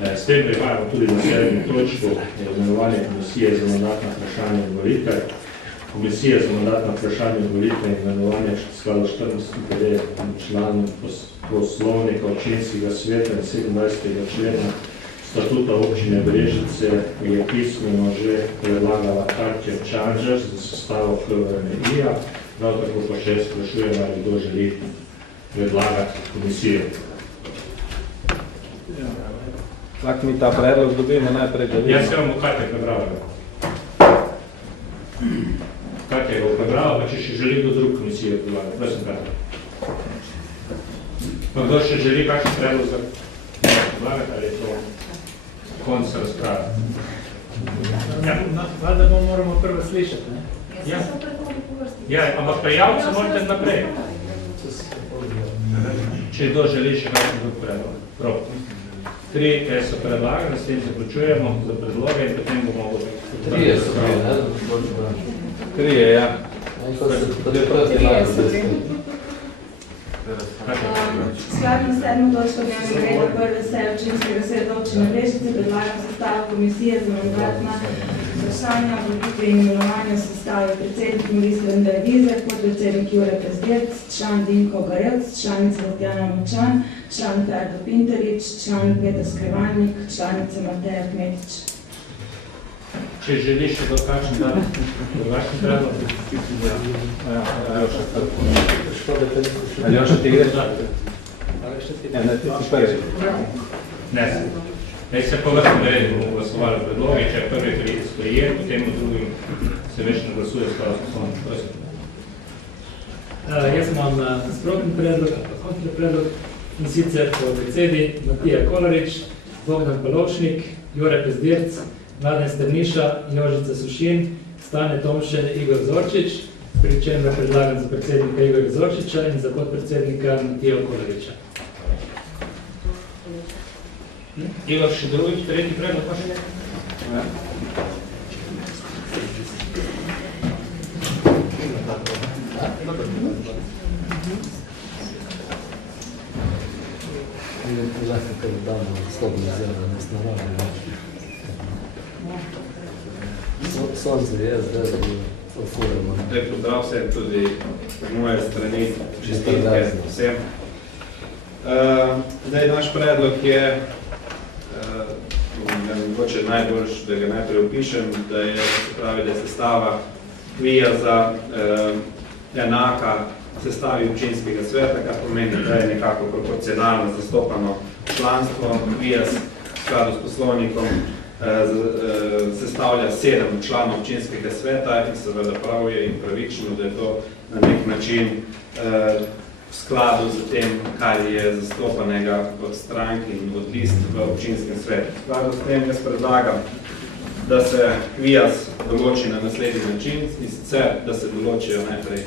S tem prihajamo tudi na 7. točko imenovanja Komisije za mandatna vprašanja in volitve. Komisija za mandatna vprašanja in volitve in imenovanja skladno 14. članu poslovnika občinskega sveta in 27. člena statuta občine Brežice je pismeno že predlagala Katja Čanžer za sestavo HVMI-ja. Prav tako pa še sprašujem, ali kdo želi predlagati komisijo. Lahko mi ta predlog dobimo najprej, da vidimo. Jaz se vam Katja prebrala. Katja je ga prebrala, pa če še želi kdo drug komisijo predlagati. Prosim, Katja. Pa kdo še želi kakšen predlog za predlagati, ali je to konc razprave? Valjda bomo moramo prvo slišati, ne? Ja, ampak prijaviti se morate naprej. Če kdo želi še kakšen drug predlog. Prav. 3 so predlagane, s tem zaključujemo za predloge in potem bomo... 3 so predlagane, ne? 3 je, ja. 3 so Skladno 7. točko dnevnega reda prve seje občinskega sveta občine Brežice predlagam sestavo komisije za mandatna vprašanja, volitve in imenovanja v sestavi predsednik Miroslav Vizjak, podpredsednik Jure Pezdirc, član Dinko Garevc, članica Tatjana Močan, član Ferdo Pinterič, član Peter Skrevalnik, članica Mateja Kmetič. Če želiš še kakšen dati drugačni predlog? Aljoša, ti greš? Ne, ne. Se po vrstnem redu bomo glasovali predloge, če je prvi 3 sprejet, potem v drugim se več ne glasuje skoro s poslovnim. Jaz imam nasprotni predlog, kontra predlog, in sicer po besedi Matija Kolarič, Bogdan Palovšnik, Jure Pezdirc, Mladen Strniša, Jožica Sušin, Stane Tomšen, Igor Zorčič, pri čemer predlagam za predsednika Igorja Zorčiča in za podpredsednika Matija Kolariča. Igor, še drugi, tretji predlog pa še ne? Lahko kaj damo slobno izjavno, nas naravno. Sonce je, zdaj ofuramo. Pozdrav se tudi z moje strani, čestitke vsem. Zdaj, naš predlog je, mogoče najboljš, da ga najprej opišem, da je sestava kvija za enaka sestavi občinskega sveta, kar pomeni, da je nekako proporcionalno zastopano članstvo. Kvija v skladu s poslovnikom sestavlja 7 članov občinskega sveta in seveda prav je in pravično, da je to na nek način v skladu z tem, kar je zastopanega od strank in od list v občinskem svetu. V skladu s tem jaz predlagam, da se kvijas določi na naslednji način, in sicer, da se določijo najprej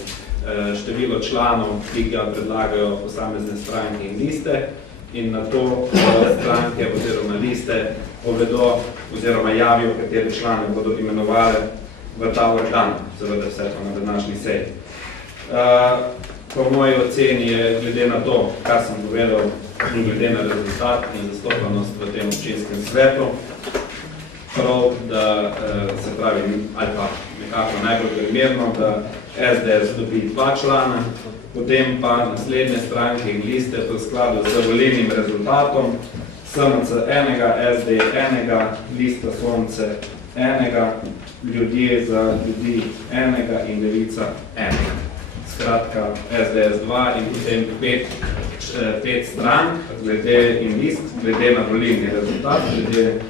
število članov, ki ga predlagajo posamezne stranke in liste, in na to stranke oziroma liste povedo oziroma javijo, katere člane bodo imenovali v ta organ, seveda vse to na današnji seji. Po moji oceni je glede na to, kar sem povedal, in glede na rezultat in zastopanost v tem občinskem svetu, prav, da se pravi, ali pa nekako najbolj primerno, da SDS dobi 2 člana, potem pa naslednje stranke in liste v skladu z volilnim rezultatom, SMC 1, SD 1, lista Sonce 1, ljudje za ljudi 1 in Levica 1. Skratka, SDS 2 in potem 5 strank glede in list, glede na volilni rezultat, glede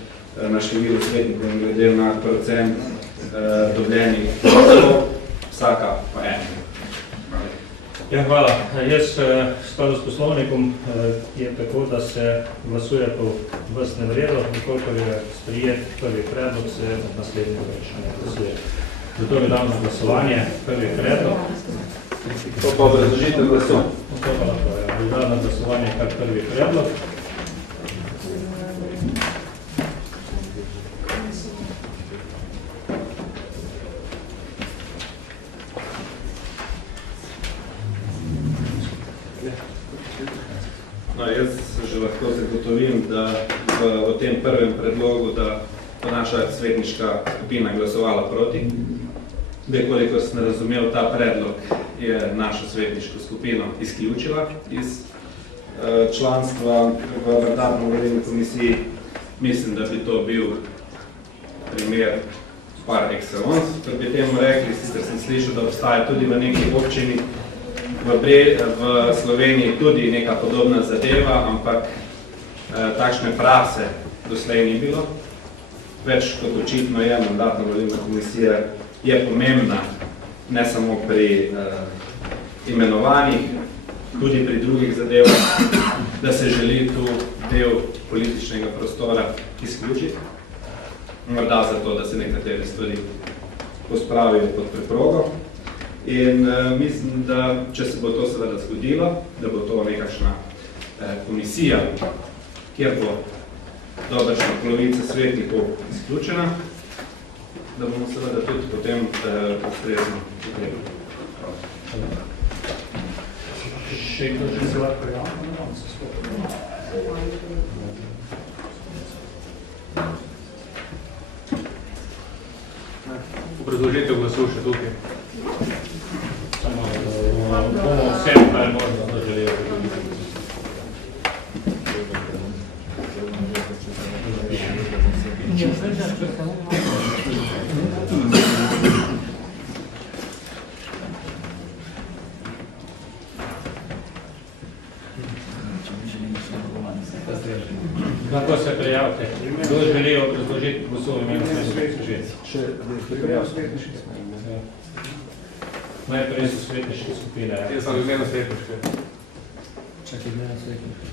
na število svetnikov in glede na procent dobljenih glasov, vsaka pa 1. Ja, hvala. Jaz skladu s poslovnikom je tako, da se glasuje po vrstnem redu, kolikor je sprejet prvi predlog, se naslednji vprašanje glasuje. Zato bi dal na glasovanje prvi predlog. To pa obrazložitev glasu. To pa lahko, ja. Bi dal na glasovanje kar prvi predlog. No, jaz že lahko zagotovim, da 2 v tem prvem predlogu, da bo naša svetniška skupina glasovala proti. Koliko sem razumel ta predlog, je našo svetniško skupino izključila iz članstva v Mandatno-volilni komisiji. Mislim, da bi to bil primer par excellence, kot bi temu rekli. Sicer sem slišal, da obstaja tudi v neki občini v Sloveniji tudi neka podobna zadeva, ampak takšne prakse doslej ni bilo. Več kot očitno je, Mandatno-volilna komisija je pomembna ne samo pri imenovanjih, tudi pri drugih zadevah, da se želi tu del političnega prostora izključiti. Morda zato, da se nekatere stvari pospravijo pod preprogo. In mislim, da če se bo to seveda zgodilo, da bo to nekakšna komisija, kjer bo dobršna polovica svetnikov izključena, da bomo seveda tudi potem ustrezno ukrepali. Še kdo že se lahko javno? Obrazložitev glasu še tukaj. Samo bomo vsem, kaj možno, da želijo. Lahko se prijavite. Kdo želi obrazložiti glasu v imenu svetniške? Najprej so svetniške skupine. Jaz sem v imenu svetniške. Čakaj, imeno svetniške.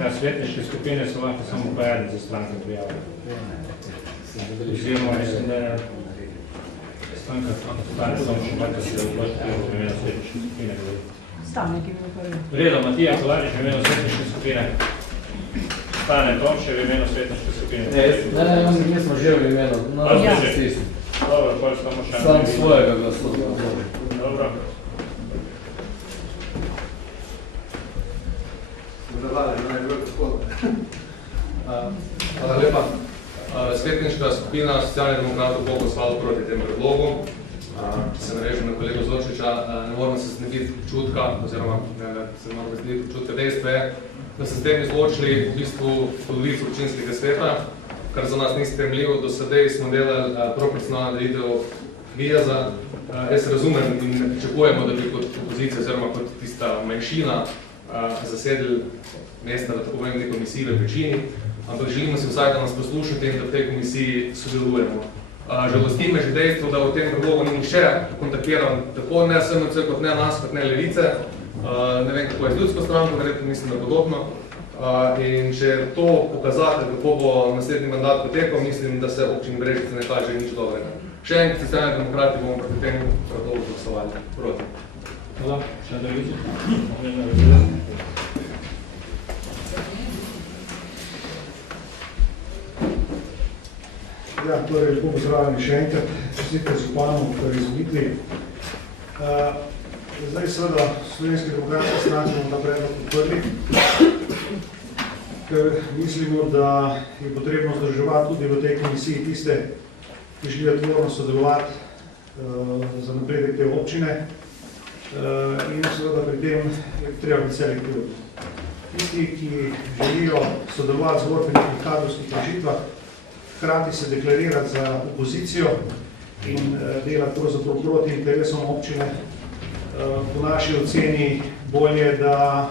Ja, svetniške skupine so lahko samo pa eden za stranke prijavili. Oziroma, mislim, da je stranka stane samo še pa, da se odločite v imenu svetniške skupine. Stavnik je bil prvi. Vredo, Matija Kolarič v imenu svetniške skupine. Stane Tomše v imenu svetniške skupine. Ne, mi smo že v imenu. Ja. Dobro, pa samo še eno. Sam svojega glasu. Dobro. Hvala lepa. Svetniška skupina Socialnih demokratov bo glasovala proti tem predlogu. Če se navežem na kolego Zorčiča, ne moramo se znebiti občutka, oziroma se moramo znebiti občutka dejstva je, da se s tem izločili v bistvu polovico občinskega sveta, kar za nas ni sprejemljivo. Do sedaj smo delali proporcionalno delitev kvieza. Jaz razumem in ne pričakujemo, da bi kot opozicija oziroma kot tista manjšina zasedli mesta v tako pomembni komisiji v večini, ampak želimo si vsaj, da nas poslušate in da v tej komisiji sodelujemo. Žalosti me že dejstvo, da v tem predlogu ni nihče kontaktiral tako ne SMC, kot ne nas, kot ne Levice. Ne vem, kako je z ljudsko stranko, verjetno mislim, da podobno. In če je to pokazatelj, kako bo naslednji mandat potekal, mislim, da se občini Brežice ne kaže nič dobrega. Še enkrat, Socialni demokrati bomo proti temu predlogu glasovali proti. Hvala, še Andrevič. Ja, torej, lepo pozdravljeni še enkrat, čestitke županom v izvolitvi. Zdaj seveda Slovenske demokratske stranke bomo ta predlog podprli, ker mislimo, da je potrebno združevati tudi v tej komisiji tiste, ki želijo tvorno sodelovati za napredek te občine in seveda pri tem je treba biti selektivni. Tisti, ki želijo sodelovati zgolj pri nekih kadrovskih rešitvah, hkrati se deklarirati za opozicijo in delati pravzaprav proti interesom občine, po naši oceni bolje, da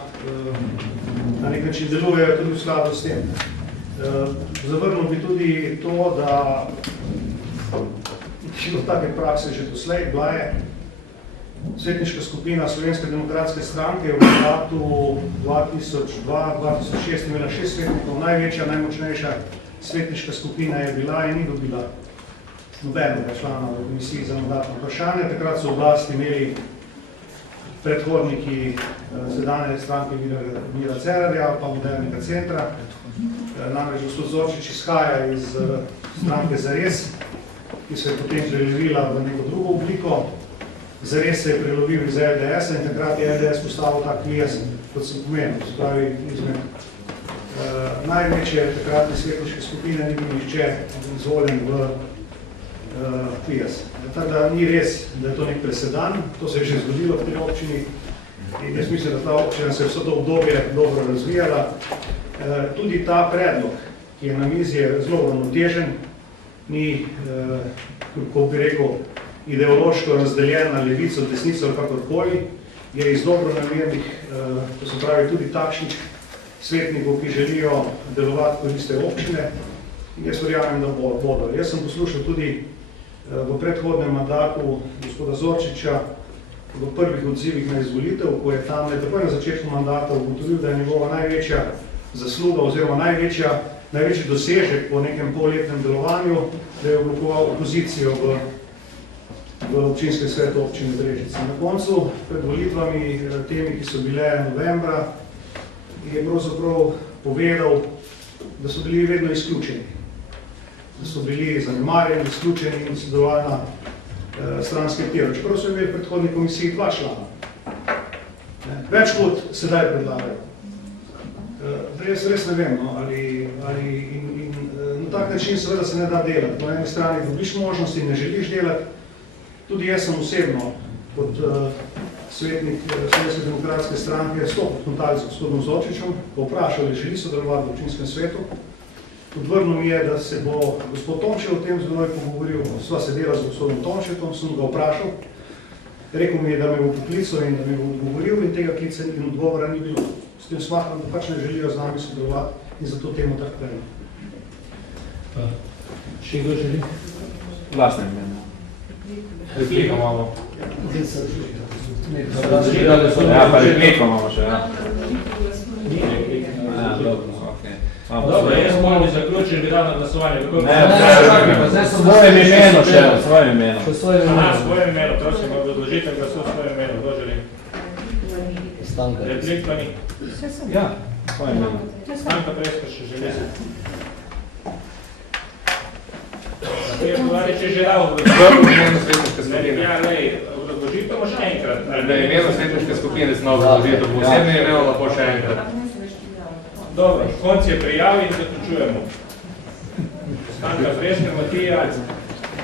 na nek način delujejo tudi v skladu s tem. Zavrnil bi tudi to, da je take prakse že doslej. Bila je svetniška skupina Slovenske demokratske stranke v mandatu 2002-2006 imela 6 svetnikov, največja, najmočnejša svetniška skupina je bila in ni dobila nobenega člana v komisiji za mandatno vprašanje. Takrat so oblast imeli predhodniki sedanje stranke Mira Cerarja, pa Modernega centra. Namreč gospod Zorčič izhaja iz stranke Zares, ki se je potem prelevila v neko drugo obliko. Zares se je prelovil iz LDS in takrat je LDS postavil tak kviez, kot sem pomenil, se pravi izmed največje takratne svetniške skupine ni bil nihče izvoljen v PIAS. Tako da ni res, da je to nek presedan, to se je že zgodilo v tej občini in jaz mislim, da ta občina se je vso to obdobje dobro razvijala. Tudi ta predlog, ki je na mizi, je zelo uravnotežen, ni, kako bi rekel, ideološko razdeljen na levico, desnico ali kakorkoli, je iz dobronamernih, to se pravi tudi takšnih svetnikov, ki želijo delovati koriste občine in jaz verjamem, da bodo. Jaz sem poslušal tudi v predhodnem mandatu gospoda Zorčiča v prvih odzivih na izvolitev, ko je tam takoj na začetku mandata ugotovil, da je njegova največja zasluga oziroma največji dosežek po nekem polletnem delovanju, da je oblikoval opozicijo v občinskem svetu občine Brežice. Na koncu, pred volitvami, temi, ki so bile novembra, je pravzaprav povedal, da so bili vedno izključeni. Da so bili zanemarjeni, izključeni in sodelovali na stranske tiro. Čeprav so imeli v predhodni komisiji 2 člana. Več kot sedaj predlagajo. Jaz res ne vem, no, ali na tak način seveda se ne da delati. Na eni strani dobiš možnosti in ne želiš delati. Tudi jaz sem osebno kot svetnik Slovenske demokratske stranke stopil v kontakt z gospodom Zorčičem, ko vprašal, ali želi sodelovati v občinskem svetu. Odvrnil mi je, da se bo gospod Tomčev o tem z menoj pogovoril. Sva se dela z gospodom Tomčetom, sem ga vprašal. Rekel mi je, da me bo poklical in da me bo odgovoril in tega klica in odgovora ni bilo. S tem smatram, da pač ne želijo z nami sodelovati in zato temu tako prejmo. Še kdo želi? Vlastne imeno. Repliko imamo. Ja, pa repliko imamo še, ja. Dobro, jaz moram zaključiti, bi dal na glasovanje. Svojem imenu še, svojem imenu. Svojem imenu, prosim, odložite glasu svojem imenu, kdo želi? Replik pa ni. Ja, svojem imenu. Stanka Presko še želi. Matija Kovarič je že dal ja, lej, odložite še enkrat. Da je imeno svetniške skupine znova odložite, bo osebne imeno lahko še enkrat. Dobro, konc je prijavi in zaključujemo. Stanka Presko, Matija,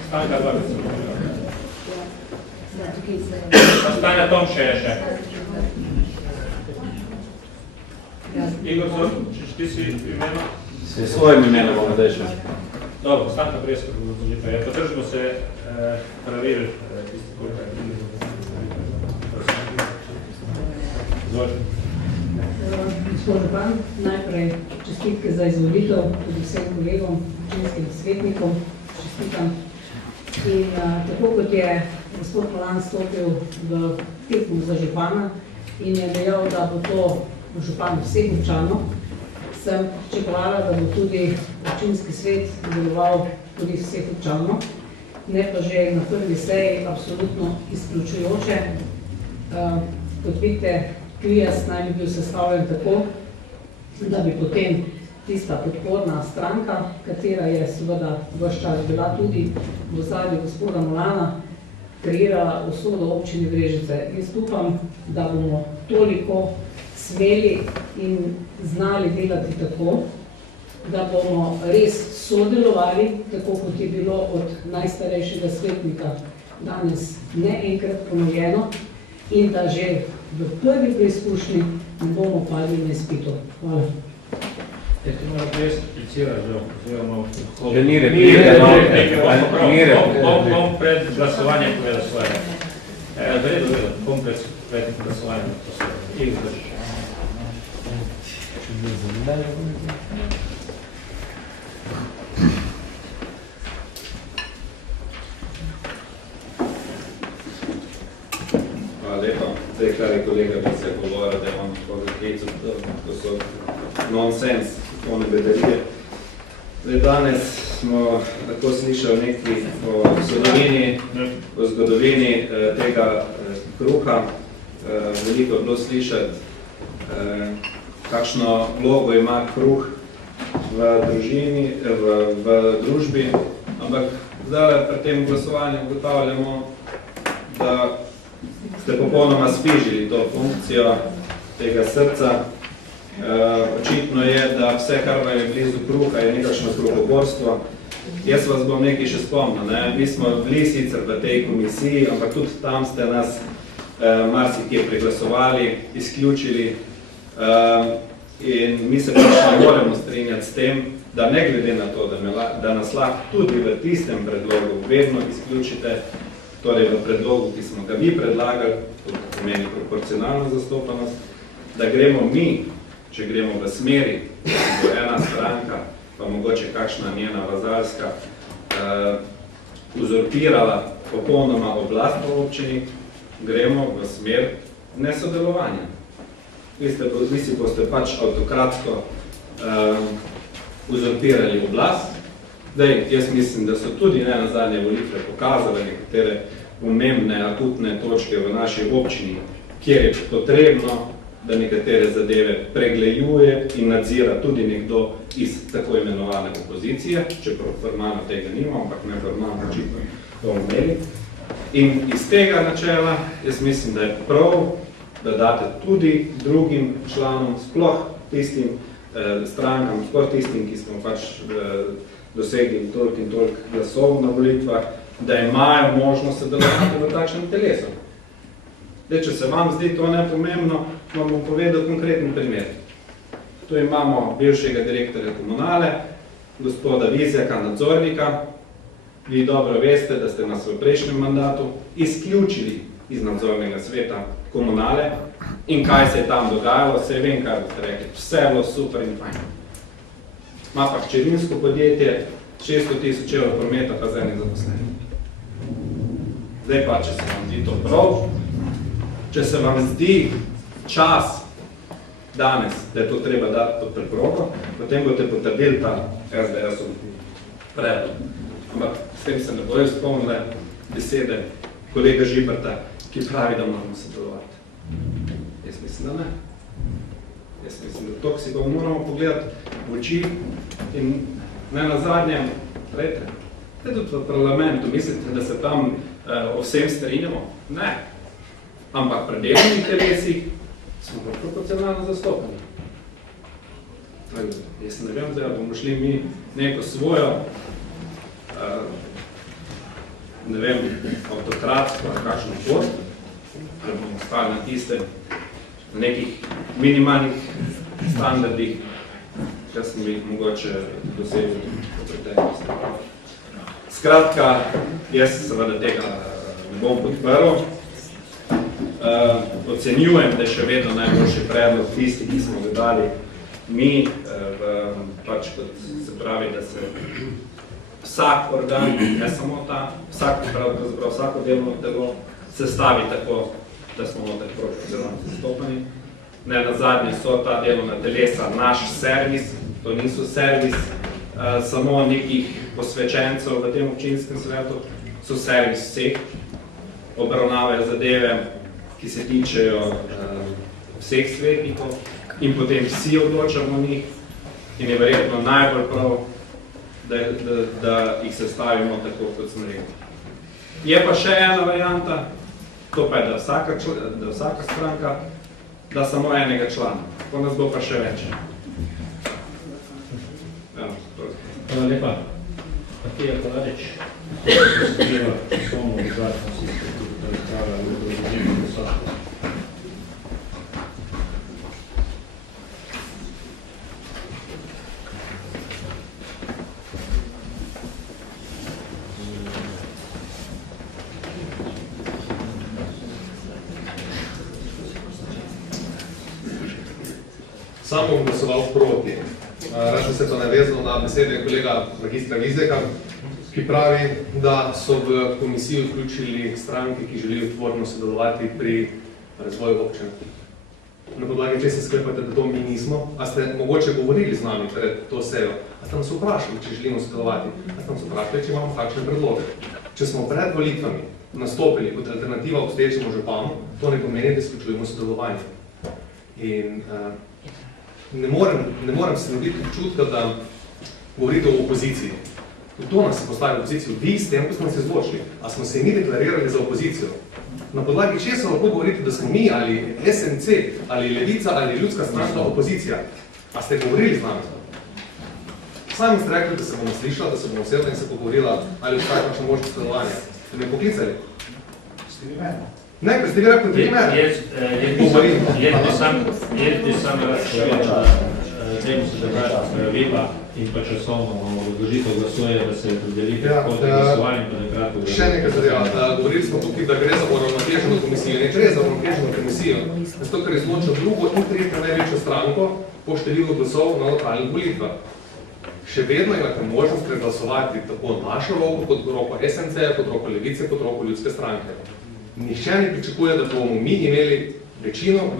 Stanka Vrc. Stanja Tomše je še. Igor Zorčič, ti si imeno? S svojim imenom bomo zdaj še. Dobro, Stanka Presko, podržimo se pravil tisti, koliko je. Izvolite. Gospod župan, najprej čestitke za izvolitev tudi vsem kolegom, občinskim svetnikom, čestitam. In tako kot je gospod Molan stopil v tekmo za župana in je dejal, da bo to župan vseh občanov, sem pričakovala, da bo tudi občinski svet deloval tudi vseh občanov, ne pa že na prvi seji absolutno izključujoče. Kot vidite, PIAS naj bi bil sestavljen tako, da bi potem tista podporna stranka, katera je seveda ves čas bila tudi v ozadju gospoda Molana, kreirala usodo občine Brežice. Jaz upam, da bomo toliko smeli in znali delati tako, da bomo res sodelovali, tako kot je bilo od najstarejšega svetnika danes ne enkrat ponovljeno, in da že v prvi preizkušnji ne bomo padli na izpitu. Hvala. Ti moram res replicirati, oziroma... Že ni replike, Bom pred glasovanjem povedal svoje. Vredo, bom pred glasovanjem povedal svoje. Hvala lepa. Zdaj, kar je kolega Vice govoril, da imam koga kecu, to so nonsens, to ne bedarije. Zdaj, danes smo lahko slišali nekaj o zgodovini tega kruha. Veliko je bilo slišati, kakšno vlogo ima kruh v družbi, ampak zdaj pri tem glasovanju ugotavljamo, da ste popolnoma spižili to funkcijo tega srca Očitno je, da vse, kar vam je blizu kruha, je nekakšno kruhoborstvo. Jaz vas bom nekaj še spomnil. Mi smo bili sicer v tej komisiji, ampak tudi tam ste nas marsikje preglasovali, izključili in mi se pač ne moremo strinjati s tem, da ne glede na to, da nas lahko tudi v tistem predlogu vedno izključite, torej v predlogu, ki smo ga vi predlagali, to pomeni proporcionalno zastopanost, da gremo mi, če gremo v smeri, da bo ena stranka, pa mogoče kakšna njena vazalska, uzurpirala popolnoma oblast v občini, gremo v smer nesodelovanja. Vi si boste pač avtokratsko uzurpirali oblast. Zdaj, jaz mislim, da so tudi ne na zadnje volitve pokazale nekatere pomembne, akutne točke v naši občini, kjer je potrebno, da nekatere zadeve preglejuje in nadzira tudi nekdo iz tako imenovane opozicije, čeprav formalno tega nima, ampak neformalno očitno to imeli. In iz tega načela jaz mislim, da je prav, da date tudi drugim članom, sploh tistim strankam, sploh tistim, ki smo pač dosegli toliko in toliko glasov na volitvah, da imajo možnost sodelovati v takšnem telesu. Zdaj, če se vam zdi to nepomembno, vam bom povedal konkreten primer. Tu imamo bivšega direktorja komunale, gospoda Vizjaka, nadzornika. Vi dobro veste, da ste nas v prejšnjem mandatu izključili iz nadzornega sveta komunale in kaj se je tam dogajalo, vse vem, kaj boste rekli. Vse je bilo super in fajn. Ima pa hčerinsko podjetje, 600 000 € prometa, pa z enim zaposlenim. Zdaj pa, če se vam zdi to prav, če se vam zdi čas danes, da je to treba dati pod preprogo, potem boste potrdili ta SDS-ov predlog. Ampak s tem se ne bojo spomnile besede kolega Žiberta, ki pravi, da moramo sodelovati. Jaz mislim, da ne. Jaz mislim, da to, ki si ga moramo pogledati v oči in ne na zadnjem, rejte, tudi v parlamentu, mislite, da se tam o vsem strinjamo? Ne. Ampak pri delovnih telesih smo pa proporcionalno zastopani. Jaz ne vem, da bomo šli mi neko svojo, ne vem, avtokratsko, kakšno pot, ali bomo stali na tiste, na nekih minimalnih standardih, kar smo jih mogoče dosegli v preteklosti. Skratka, jaz seveda tega ne bom podprl. Ocenjujem, da je še vedno najboljši predlog tisti, ki smo ga dali mi, pač kot se pravi, da se vsak organ, ne samo ta, vsako delovno telo sestavi tako, da smo noter proporcionalno zastopani. Ne nazadnje so ta delovna telesa naš servis, to niso servis samo nekih posvečencev v tem občinskem svetu, so servis vseh, obravnavajo zadeve, ki se tičejo vseh svetnikov in potem vsi odločamo o njih in je verjetno najbolj prav, da jih sestavimo tako, kot sem rekel. Je pa še ena varianta, to pa je, da vsaka stranka da samo enega člana, pa nas bo pa še več. Hvala lepa. Matija Kolarič, sprejeva časovno vzatno sistem, da je prava v posadu. Sam bom glasoval proti. Rad sem se pa navezal na besede kolega magistra Vizjaka, ki pravi, da so v komisijo vključili stranke, ki želijo tvorno sodelovati pri razvoju občine. Na podlagi če se sklepate, da to mi nismo, a ste mogoče govorili z nami pred to sejo, a ste nas vprašali, če želimo sodelovati, a ste nas vprašali, če imamo kakšne predloge. Če smo pred volitvami nastopili kot alternativa obstoječemu županu, to ne pomeni, da izključujemo sodelovanje. In ne morem se nabiti občutka, da govorite o opoziciji. Kdo nas je postavil v opozicijo? Vi s tem, ko smo se izločili. A smo se mi deklarirali za opozicijo? Na podlagi česa lahko govorite, da smo mi ali SNC, ali Levica, ali Ljudska stranka opozicija? A ste govorili z nami? Sami ste rekli, da se bomo slišali, da se bomo sedli in se pogovorila, ali obstaja kakšna možnost sodelovanja. Ste me poklicali? Ste vi mene? Ne, ker ste vi rekli, da vi mene. Jaz bi sam rad povedal, da dajmo se držati pravila in pa časovno bomo odložitev glasuje, da se predelite kot glasovanje in pa nekratko glasuje. Še nekaj zadeva. Govorili smo tukaj, da gre za uravnoteženo komisijo. Ne gre za uravnoteženo komisijo, zato ker izloča drugo in tretjo največjo stranko po številu glasov na lokalnih volitvah. Še vedno imate možnost preglasovati tako našo roko, kot roko SNC, kot roko Levice, kot roko Ljudske stranke. Nihče ne pričakuje, da bomo mi imeli večino v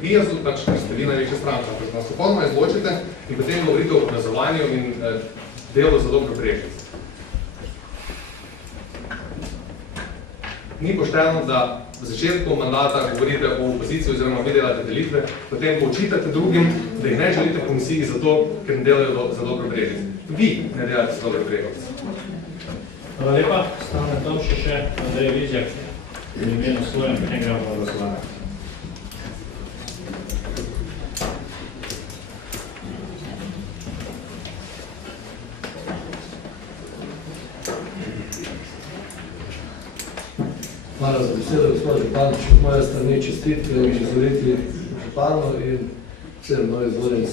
Bijazu, ker ste vi največja stranka. Ker nas popolnoma izločite in potem govorite o obrazovanju in delu za dobro Brežic. Ni pošteno, da v začetku mandata govorite o opoziciji oziroma vi delate delitve, potem očitate drugim, da jih ne želite v komisiji zato, ker ne delajo za dobro Brežic. Vi ne delate za dobro Brežic. Hvala lepa. Stane Tomšič še, Andrej Vizjak, v imenu svojem, ne gremo na glasovanje. Hvala za besedo, gospod župan. Moja strani čestitke in izvolitvi županu in vsem novi izvoljenim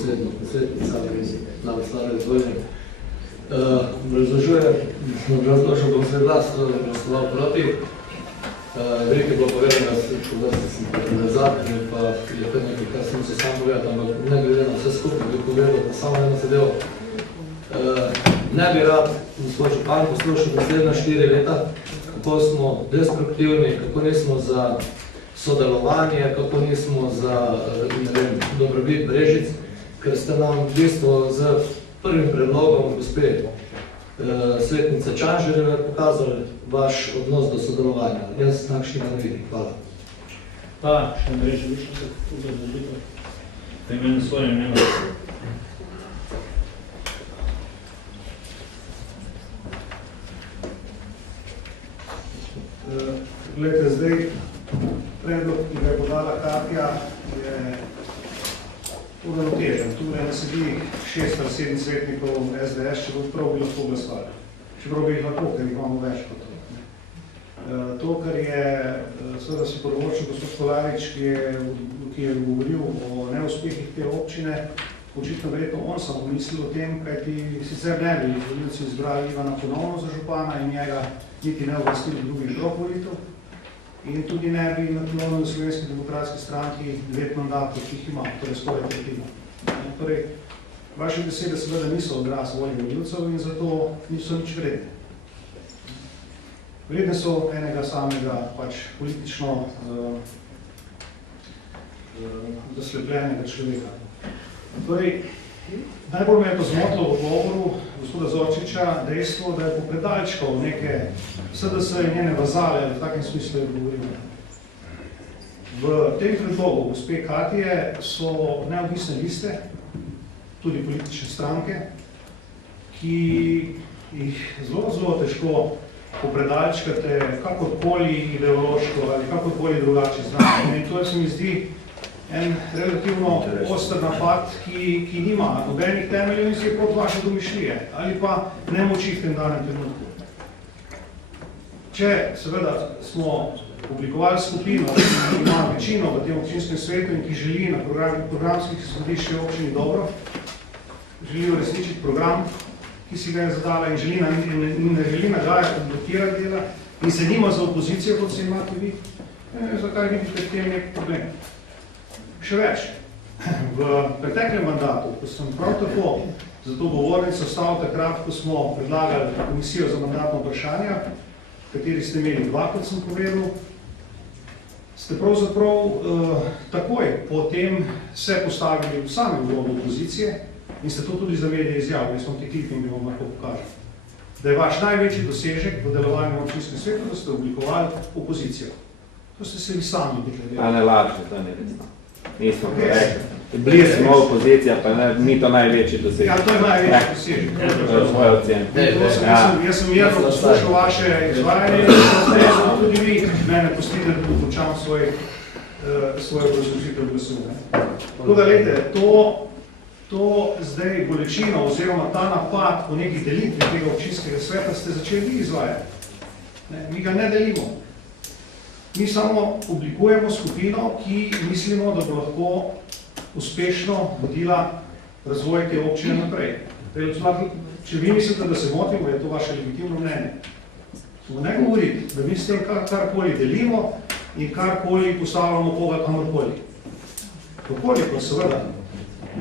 svetnicam in nam stane izvoljenim. Razložil bom se glas, glasoval proti. Veliko je bilo povedano, da sem prezadnji, pa je to nekaj, kar sem se sam povedal, ampak ne glede na vse skupaj, bi povedal, da samo eno zadevo. Ne bi rad, gospod župan, poslušal naslednja 4 leta, kako smo destruktivni, kako nismo za sodelovanje, kako nismo za dobrobit Brežic, ker ste nam v bistvu z prvim predlogom gospe svetnice Čanžerjeve pokazali vaš odnos do sodelovanja. Jaz takšnega ne vidim. Hvala. Hvala. Še Andrej, želiš se obrazložiti? V imenu svojem imenu. Glejte, zdaj predlog, ki ga je podala Katja, je uravnotežen. Tu ne sedi 6 ali 7 svetnikov SDS, če prav bi lahko glasovali. Čeprav bi jih lahko, ker jih imamo več kot to. To, kar je seveda si prvočil gospod Kolarič, ki je govoril o neuspehih te občine, očitno verjetno on samo mislil o tem, kajti sicer ne bi volivci izbrali Ivana ponovno za župana in njega niti ne uvrstili drugih krog volitev in tudi ne bi naponovno v Slovenski demokratski stranki 9 mandatov, ki jih ima, torej skoraj tretjino. Torej, vaše besede seveda niso odraz volje volivcev in zato niso nič vredne. Vredne so enega samega pač politično zaslepljenega človeka. Torej, najbolj me je to zmotilo v govoru gospoda Zorčiča dejstvo, da je popredalčkal neke SDS in njene vazale, v takem smislu je govoril. V tem predlogu gospe Katije so neodvisne liste, tudi politične stranke, ki jih zelo težko popredalčkate kakorkoli ideološko ali kakorkoli drugače znamo. In to se mi zdi en relativno oster napad, ki nima nobenih temeljev in si je pod vaše domišljije ali pa nemoči v tem danem trenutku. Če seveda smo oblikovali skupino, ki ima večino v tem občinskem svetu in ki želi na programskih izhodiščih občini dobro, želi uresničiti program, ki si ga je zadala in ne želi nagajati, blokirati dela in se nima za opozicijo, kot se imate vi, zakaj vidite v tem nek problem. Še več, v preteklem mandatu, ko sem prav tako za to govornico stal takrat, ko smo predlagali komisijo za mandatno vprašanja, v kateri ste imeli 2, kot sem povedal, ste pravzaprav takoj potem se postavili v sami vlogu opozicije in ste to tudi za medije izjavili, jaz vam ti klipim, bi vam lahko pokažem, da je vaš največji dosežek v delovanju v občinskem svetu, da ste oblikovali opozicijo. To ste se vi sami deklarirali. A ne lažite, to ne resno. Nismo rekli. Blizu smo opozicija, pa ni to največji doseg. Ja, to je največji doseg. To je moja ocena. Jaz sem mirno poslušal vaše izvajanje, tudi vi mene pustite, da dokončam svojo obrazložitev glasu. Tako da, gledajte, to zdaj bolečino oziroma ta napad po neki delitvi tega občinskega sveta ste začeli vi izvajati. Mi ga ne delimo. Mi samo oblikujemo skupino, ki mislimo, da bo lahko uspešno vodila razvoj te občine naprej. Če vi mislite, da se motimo, je to vaše legitimno mnenje. Ne govoriti, da mi s tem karkoli delimo in karkoli postavljamo koga kamorkoli. Koliko seveda,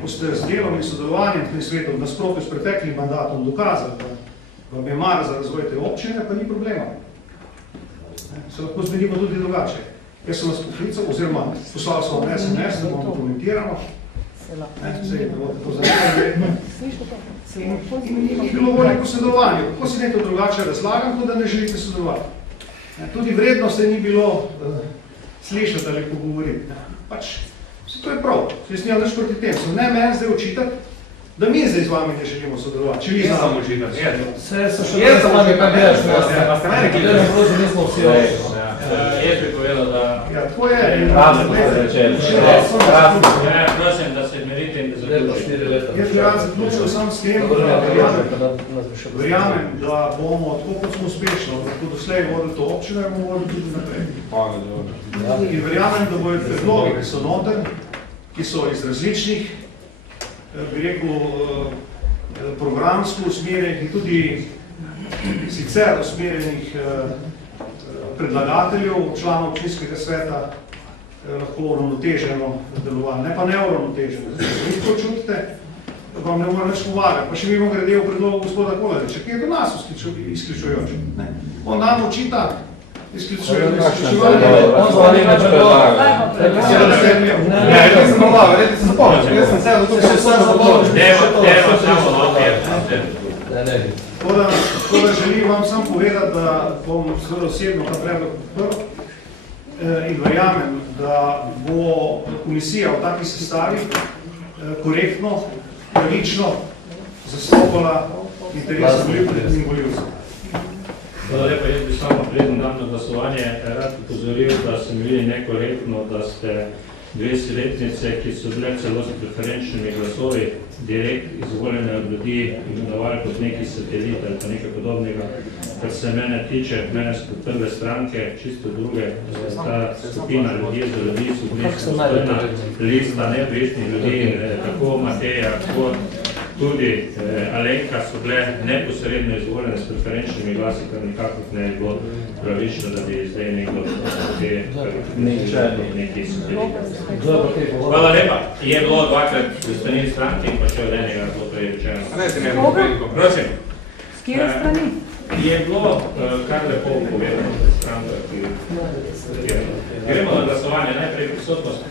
ko ste z delom in sodelovanjem tem svetom nasprotju s preteklim mandatom dokazali, da vam je mar za razvoj te občine, pa ni problema. Se lahko zmenimo tudi drugače. Jaz sem vas poklical, oziroma poslal sem vam SMS, da bomo komentirano. Ni bilo volje po sodelovanju. Kako si nekaj drugače razlagam, kot da ne želite sodelovati. Tudi vrednosti ni bilo slišati ali pogovoriti. Pač, to je prav. Jaz nimam nič proti tem. Ne meni zdaj očitati, da mi zdaj z vami ne želimo sodelovati. Če vi z nami očitati. Jaz sem vami, kaj delaš, pa ste meni, ki delaš, prosim, nismo vsi Jaz bi povedal, da... Ja, tako je. Prosim, da se merite in da zaključite. Jaz bi rad zaključil sam s tem, verjamem, da bomo, tako kot smo uspešno, lahko doslej vodili to občino in bomo vodili tudi naprej. In verjamem, da bojo predlogi, ki so noter, ki so iz različnih, bi rekel, programsko usmerjenih in tudi sicer usmerjenih predlagateljev, članov občinskega sveta, lahko uravnoteženo delovali, ne pa neuravnoteženo. Vi to čutite, vam ne moram več pomagati. Pa še mimo grede v predlogu gospoda Kolariča, ki je do nas izključujoč. On nam očita izključujoč. On zvali več predlaga. Jaz sem malo, verjeti se zapomniš. Jaz sem se Še sam zapomniš. Tako da želim vam sam povedati, da bom zelo osebno ta predlog podprl in verjamem, da bo komisija v taki sestavi korektno, pravično zastopala interese volivcev in volivcev. Hvala lepa, jaz bi samo preden dam na glasovanje rad upozoril, da se mi vidi nekorektno, da ste dve svetnice, ki so bile celo s preferenčnimi glasovi, direkt izvoljene od ljudi imenovali kot neki satelit ali pa nekaj podobnega. Kar se mene tiče, mene so prve stranke, čisto druge, ta skupina ljudi za ljudi so bili skupina lista nepristnih ljudi, tako Mateja kot tudi Alenka so bile neposredno izvoljene s preferenčnimi glasi, kar nekako ne bi bilo pravično, da bi zdaj nekdo te neki satelit. Hvala lepa. Je bilo dvakrat v strani stranke in pa še od enega bilo prej rečeno. Prosim. S kjere strani? Je bilo kar lepo povedano stranka, ki gremo na glasovanje, najprej prisotnost.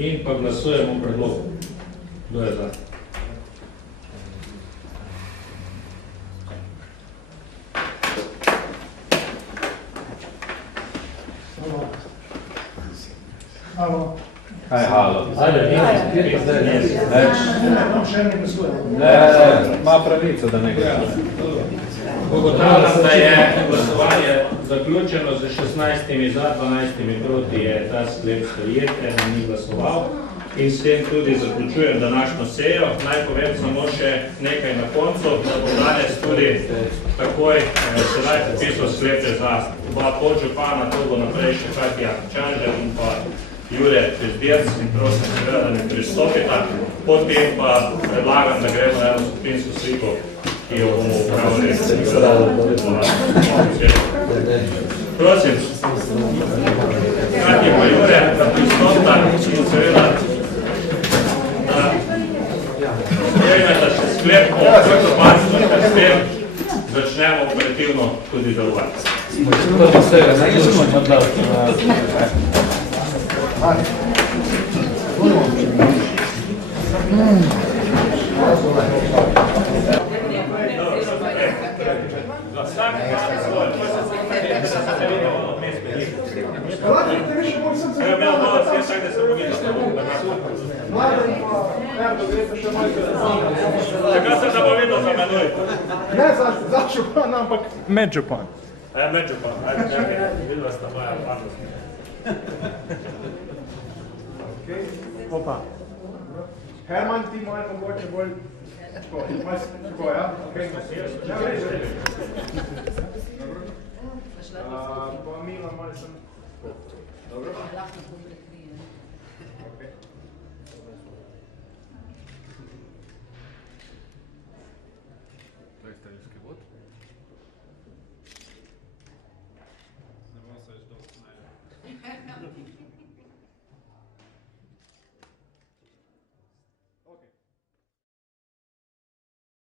In pa glasujemo v predlogu. Kdo je za? Halo. Kaj halo? Še ne glasujemo. Ima pravico, da ne glasuje. Ugotavljam, da je glasovanje zaključeno z 16 za, 12 proti je ta sklep sprejet, eden ni glasoval. In s tem tudi zaključujem današnjo sejo. Naj povem samo še nekaj na koncu, da bo danes tudi takoj sedaj podpisal sklepe za oba podžupana, to bo naprej še Katja Čanžel in pa Jure Pezdirc in prosim seveda, da mi pristopita. Potem pa predlagam, da gremo na eno skupinsko sliko, ki jo bomo upravili. Prosim, Katja pa Jure, da pristopita in seveda, da sprejmeta še sklep o podžupanstvu in s tem začnemo operativno tudi delovati. Hvala. Vsak ima svoj, to se samo da se vidimo od mesta. Hvala, te više mogu sam se Evo, to je čak da se pogledam. Mlada in pa Erdo, greste še moj Takrat sem zapovedal za menoj. Ne za župan, ampak med župan. Med župan, ajde, videla sta moja varnost. Opa. Herman, ti malo mogoče bolj tako, ja? Pa Milan, malo sem... Dobro.